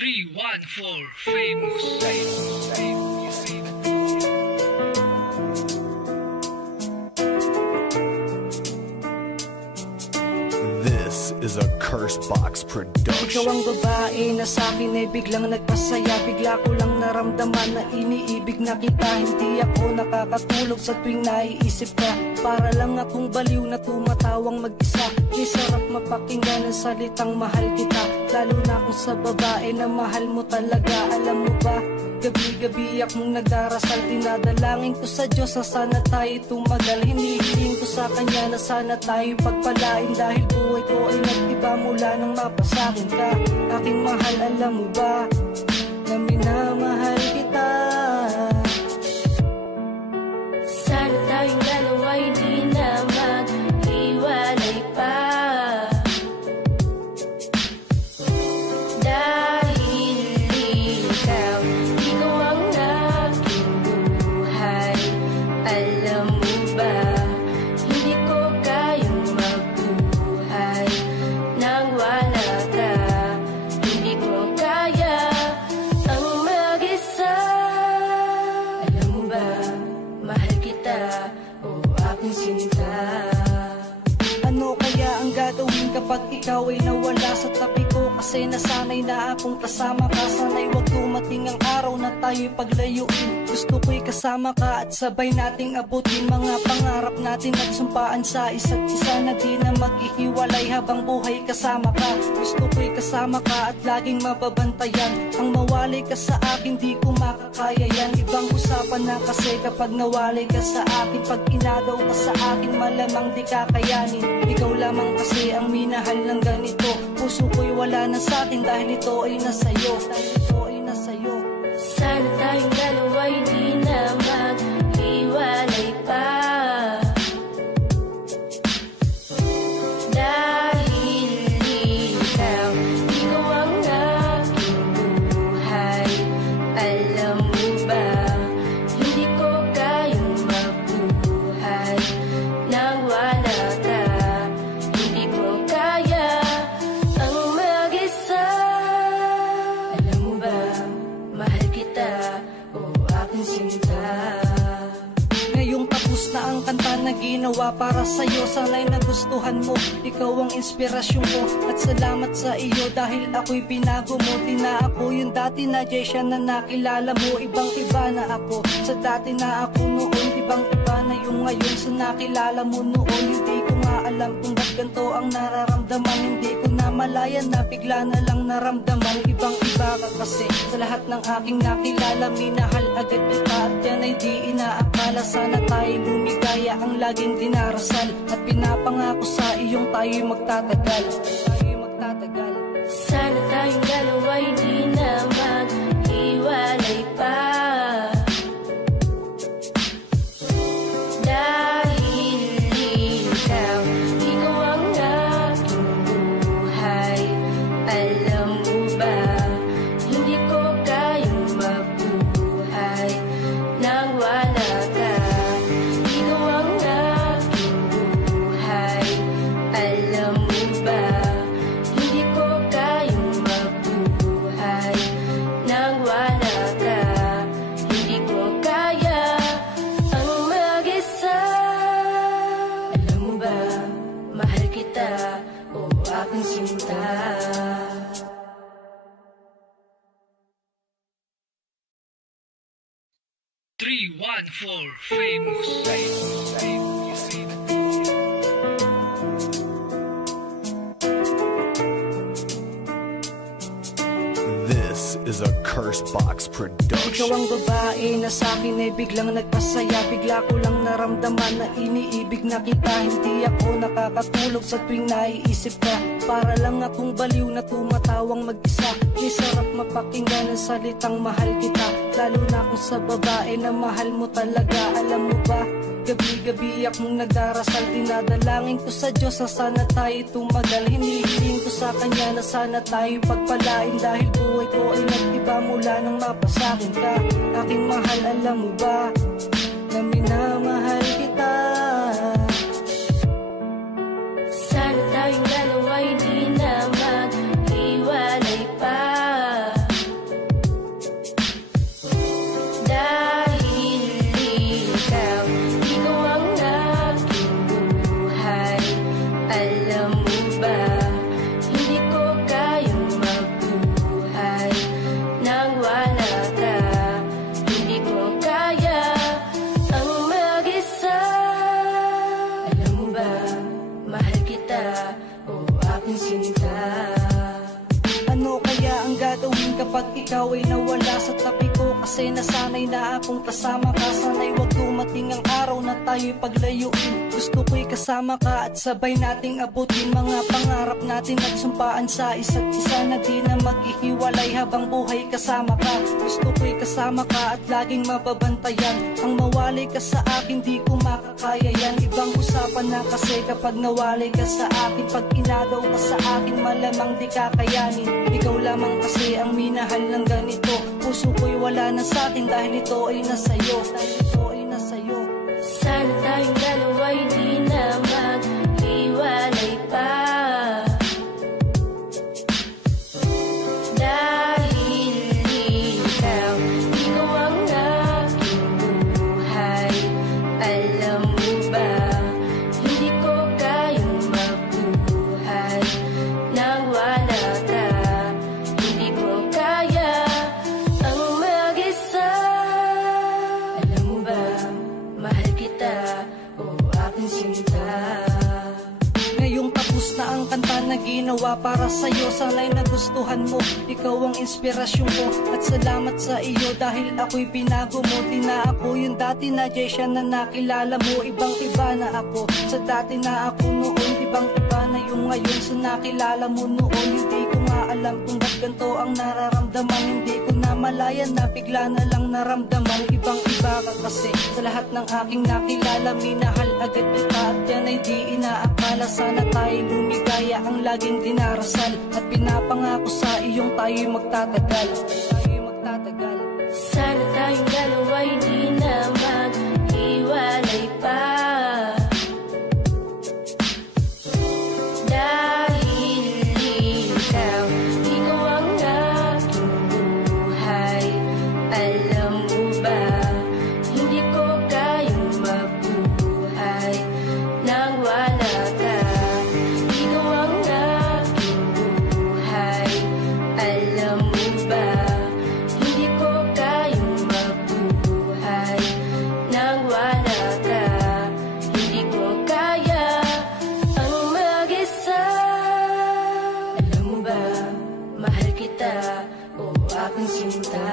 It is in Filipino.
314 Famous. This is a Cursebox production. Ikaw ang babae na sa'kin ay biglang nagpasaya. Bigla ko lang naramdaman na iniibig na kita. Hindi ako nakakatulog sa tuwing naiisip ka. Para lang akong baliw na tumatawang mag-isa. Di sarap mapakinggan ang salitang mahal kita. Lalo na kung sa babae na mahal mo talaga. Alam mo ba, gabi-gabi akong nagdarasal. Dinadalangin ko sa Diyos na sana tayo tumagal. Hinihiling ko sa Kanya na sana tayo pagpalain. Dahil buhay ko ay nag-iba mula nang mapasakin ka. Aking mahal, alam mo ba na minamahal kita. Sana tayong dalawa hindi na maghiwalay pa. Dahil ikaw ang aking buhay. Alam mo ba, hindi ko kayang mabuhay nang wala ka. Hindi ko kaya ang mag-isa. Alam mo ba, mahal kita, o aking sinta. Ano kaya ang gagawin kapag ikaw ay nawala sa tabi ko? Kasi nasanay na akong kasama ka. Sana'y wag dumating ang araw na tayo'y paglayuin. Gusto ko'y kasama ka at sabay nating abutin mga pangarap natin at sumpaan sa isa't isa na di na maghihiwalay habang buhay kasama ka. Gusto ko'y kasama ka at laging mababantayan. Ang mawalay ka sa akin di ko makakaya yan. Ibang usapan na kasi kapag nawalay ka sa akin. Pag inagaw ka sa akin malamang di kakayanin. Ikaw lamang kasi ang minahal ng ganito. Puso ko'y wala na sa akin dahil ito ay nasa'yo. Dahil ito ay nasa'yo. Sana tayong dalawa hindi na maghiwalay pa. Dahil ikaw ang aking buhay. Alam mo ba, hindi ko kayang mabuhay nang wala ka. Hindi ko kaya ang mag-isa. Alam mo ba, mahal kita, o aking sinta. Ngayong tapos na ang kanta na ginawa para sa'yo. Sana'y nagustuhan mo, ikaw ang inspirasyon ko. At salamat sa iyo dahil ako'y binago mo. Di na ako yung dati na Jesha na nakilala mo. Ibang iba na ako sa dati na ako noon. Ibang iba na yung ngayon sa nakilala mo noon. Hindi ko nga alam kung ba't ganito ang nararamdaman. Hindi ko na malaya na bigla na lang naramdaman. Ibang iba ka kasi sa lahat ng aking nakilala. Minahal agad kita at yan ay di inaakala. Sana tayo lumigaya ang laging dinarasal. At pinapangako sa iyong tayo'y magtatagal. Tayo'y magtatagal. Sana tayong dalawa hindi na maghiwalay pa. Dahil ikaw ang aking buhay. Alam mo ba, hindi ko kayang mabuhay nang wala ka. Ikaw ang aking buhay. Alam mo ba, hindi ko kayang mabuhay nang wala ka. Hindi ko kaya ang mag-isa. Alam mo ba, mahal kita, o aking sinta. Famous. This is a Cursebox production. Ikaw ang babae na sa'kin ay biglang nagpasaya. Bigla ko lang naramdaman na iniibig na kita. Hindi ako nakakatulog sa tuwing naiisip ka. Para lang akong baliw na tumatawang mag-isa. Di sarap mapakinggan ang salitang mahal kita. Lalo na kung sa babae na mahal mo talaga. Alam mo ba, gabi-gabi akong nagdarasal. Dinadalangin ko sa Diyos na sana tayo tumagal. Hinihiling ko sa Kanya na sana tayo pagpalain. Dahil buhay ko ay nag-iba mula nang mapasakin ka. Aking mahal, alam mo ba na minamahal kita. Sana 'Sana tayong dalawa hindi na maghiwalay pa. ikaw ay nawala sa tabi ko. Kasi nasanay na akong kasama ka. Sana'y wag dumating ang araw na tayo'y paglayuin. Gusto ko'y kasama ka at sabay nating abutin mga pangarap natin at sumpaan sa isa't isa na di na maghihiwalay habang buhay kasama ka. Gusto ko'y kasama ka at laging mababantayan. Ang mawalay ka sa akin di ko makakaya yan. Ibang usapan na kasi kapag nawalay ka sa akin. Pag inagaw ka sa akin malamang di kakayanin. Ikaw lamang kasi ang minahal ng ganito. Puso ko'y wala na sa akin dahil ito ay nasa'yo. Dahil ito ay nasa'yo. Sana tayong dalawa'y di na maghiwalay pa. Dahil ikaw ang aking buhay. Alam mo ba, hindi ko kayang mabuhay nang wala ka. Hindi ko kaya ang mag-isa. Alam mo ba, mahal kita, o aking sinta. Ngayong tapos na ang kanta na ginawa para sa'yo. Sana'y nagustuhan mo, ikaw ang inspirasyon ko. At salamat sa iyo dahil ako'y binago mo. Di na ako yung dati na Jesha na nakilala mo. Ibang iba na ako sa dati na ako noon. Ibang iba na yung ngayon sa nakilala mo noon. Hindi ko nga alam kung ba't ganito ang nararamdaman. Hindi ko na malayan na bigla na lang naramdaman. Ibang iba ka kasi sa lahat ng aking nakilala. Minahal agad kita at yan ay di inaakala. Sana tayo lumigaya ang laging dinarasal. At pinapangako sa iyong tayo'y magtatagal. Tayo'y magtatagal. Sana tayong dalawa'y di na maghiwalay pa. Dahil ikaw ang aking buhay. Alam mo ba, hindi ko kayang mabuhay nang wala ka. Ikaw ang aking buhay. Alam mo ba, hindi ko kayang mabuhay nang wala ka. Hindi ko kaya ang mag-isa. Alam mo ba, mahal kita, o aking sinta.